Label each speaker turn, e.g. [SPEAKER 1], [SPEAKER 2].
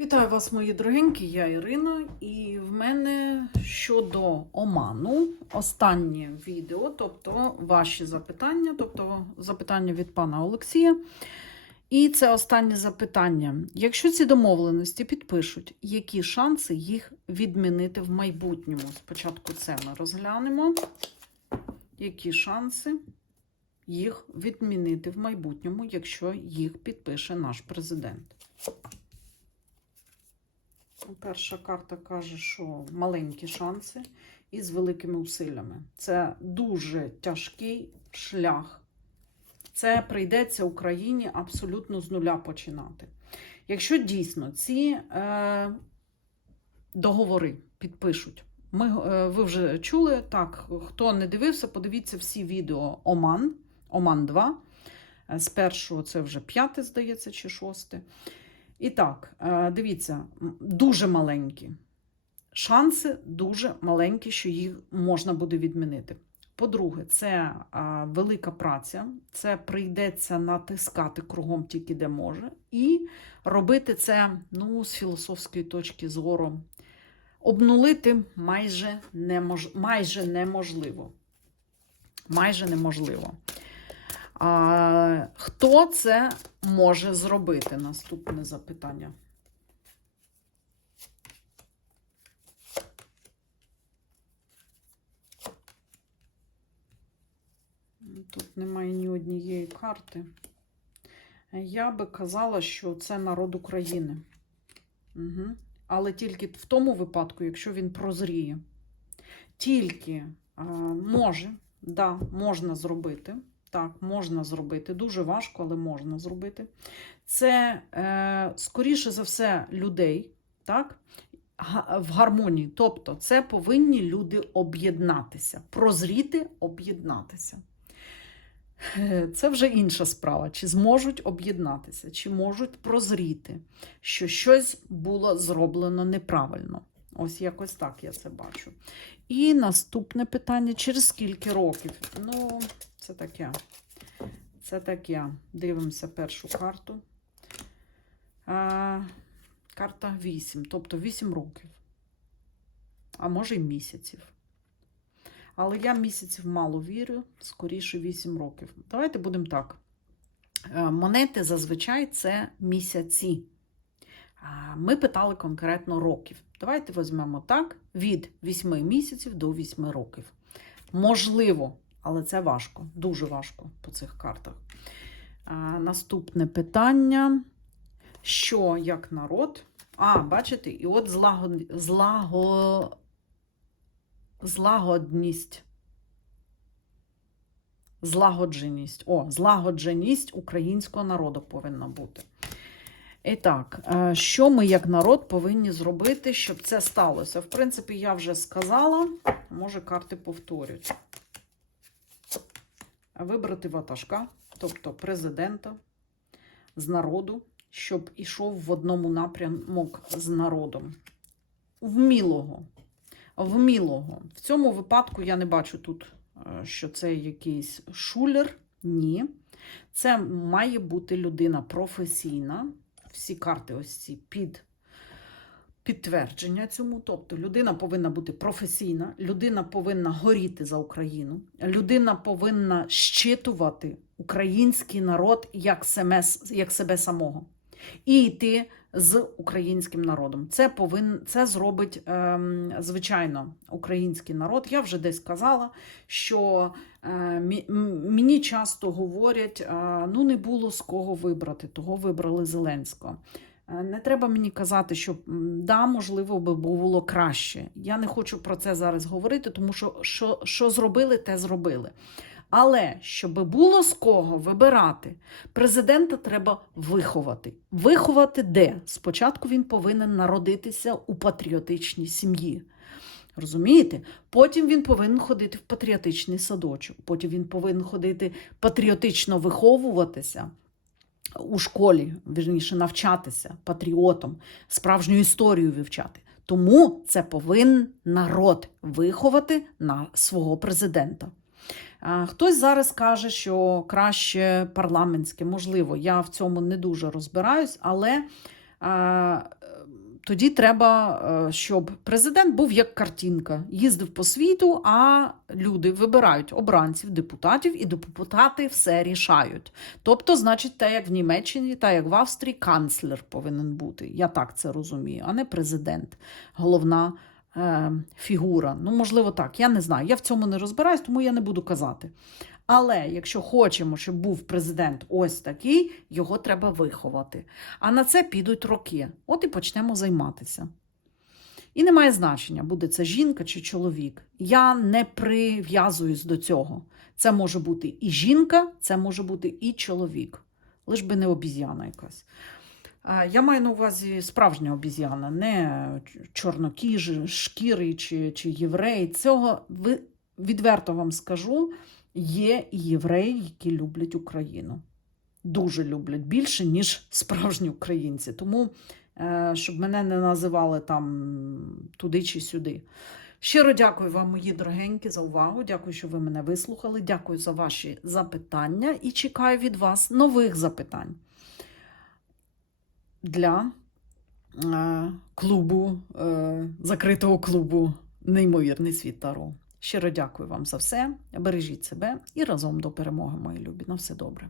[SPEAKER 1] Вітаю вас, мої дорогенькі, я Ірина, і в мене щодо Оману останнє відео, тобто ваші запитання, тобто запитання від пана Олексія. І це останнє запитання. Якщо ці домовленості підпишуть, які шанси їх відмінити в майбутньому? Спочатку це ми розглянемо. Які шанси їх відмінити в майбутньому, якщо їх підпише наш президент? Перша карта каже, що маленькі шанси і з великими усиллями. Це дуже тяжкий шлях. Це прийдеться Україні абсолютно з нуля починати. Якщо дійсно ці е, договори підпишуть, ми, е, ви вже чули, так, хто не дивився, подивіться всі відео Оман, Оман 2. Е, З першого це вже п'яте, здається, чи шосте. І так, е, дивіться, дуже маленькі. Шанси дуже маленькі, що їх можна буде відмінити. По-друге, це велика праця, це прийдеться натискати кругом тільки де може, і робити це ну, з філософської точки зору. Обнулити майже, немож... майже неможливо. Майже неможливо. А, хто це може зробити? Наступне запитання. Тут немає ні однієї карти. Я би казала, що це народ України. Угу. Але тільки в тому випадку, якщо він прозріє. Тільки а, може, да, можна зробити. Так, можна зробити. Дуже важко, але можна зробити. Це, е, скоріше за все, людей, так? В гармонії. Тобто, це повинні люди об'єднатися, прозріти, об'єднатися. Е, Це вже інша справа. Чи зможуть об'єднатися, чи можуть прозріти, що щось було зроблено неправильно. Ось якось так я це бачу. І наступне питання: через скільки років? Ну, це таке. Це таке. Дивимося першу карту. А, карта 8, тобто 8 років. А може й місяців. Але я місяців мало вірю, скоріше 8 років. Давайте будемо так. Е, Монети зазвичай це місяці. Ми питали конкретно років. Давайте візьмемо так: від 8 місяців до 8 років. Можливо, але це важко, дуже важко по цих картах. Наступне питання. Що як народ? А, бачите, і от злагод... злаго... злагодність. Злагодженість. О, злагодженість українського народу повинна бути. І так, що ми як народ повинні зробити, щоб це сталося? В принципі, я вже сказала, може, карти повторюють. Вибрати ватажка, тобто президента з народу, щоб ішов в одному напрямок з народом. Вмілого. Вмілого. В цьому випадку я не бачу тут, е, що це якийсь шулер. Ні. Це має бути людина професійна. Всі карти ось ці під підтвердження цьому. Тобто людина повинна бути професійна, людина повинна горіти за Україну, людина повинна щитувати український народ як себе, як себе самого і йти з українським народом. Це повин, це зробить ем, звичайно український народ. Я вже десь казала, що е, мені часто говорять: е, ну не було з кого вибрати, того вибрали Зеленського. Е, Не треба мені казати, що да, можливо, би було краще. Я не хочу про це зараз говорити, тому що що, що зробили, те зробили. Але щоб було з кого вибирати, президента треба виховати. Виховати де? Спочатку він повинен народитися у патріотичній сім'ї. Розумієте? Потім він повинен ходити в патріотичний садочок, потім він повинен ходити патріотично виховуватися у школі, вірніше, навчатися патріотом, справжню історію вивчати. Тому це повинен народ виховати на свого президента. Хтось зараз каже, що краще парламентське, можливо, я в цьому не дуже розбираюсь, але тоді треба, е, щоб президент був як картинка, їздив по світу, а люди вибирають обранців, депутатів, і депутати все рішають. Тобто, значить, те, як в Німеччині, та як в Австрії, канцлер повинен бути. Я так це розумію, а не президент, головна е, фігура. Ну, можливо, так. Я не знаю. Я в цьому не розбираюсь, тому я не буду казати. Але якщо хочемо, щоб був президент ось такий, його треба виховати. А на це підуть роки. От і почнемо займатися. І немає значення, буде це жінка чи чоловік. Я не прив'язуюсь до цього. Це може бути і жінка, це може бути і чоловік. Лиш би не обіз'яна якась. Я маю на увазі справжня обіз'яна, не чорнокіж, шкірий чи, чи єврей. Цього відверто вам скажу, є євреї, які люблять Україну. Дуже люблять більше, ніж справжні українці. Тому, е, щоб мене не називали там туди чи сюди. Щиро дякую вам, мої дорогенькі, за увагу. Дякую, що ви мене вислухали. Дякую за ваші запитання і чекаю від вас нових запитань для е, клубу, е, закритого клубу Неймовірний світ Таро. Щиро дякую вам за все. Бережіть себе і разом до перемоги, мої любі. На все добре.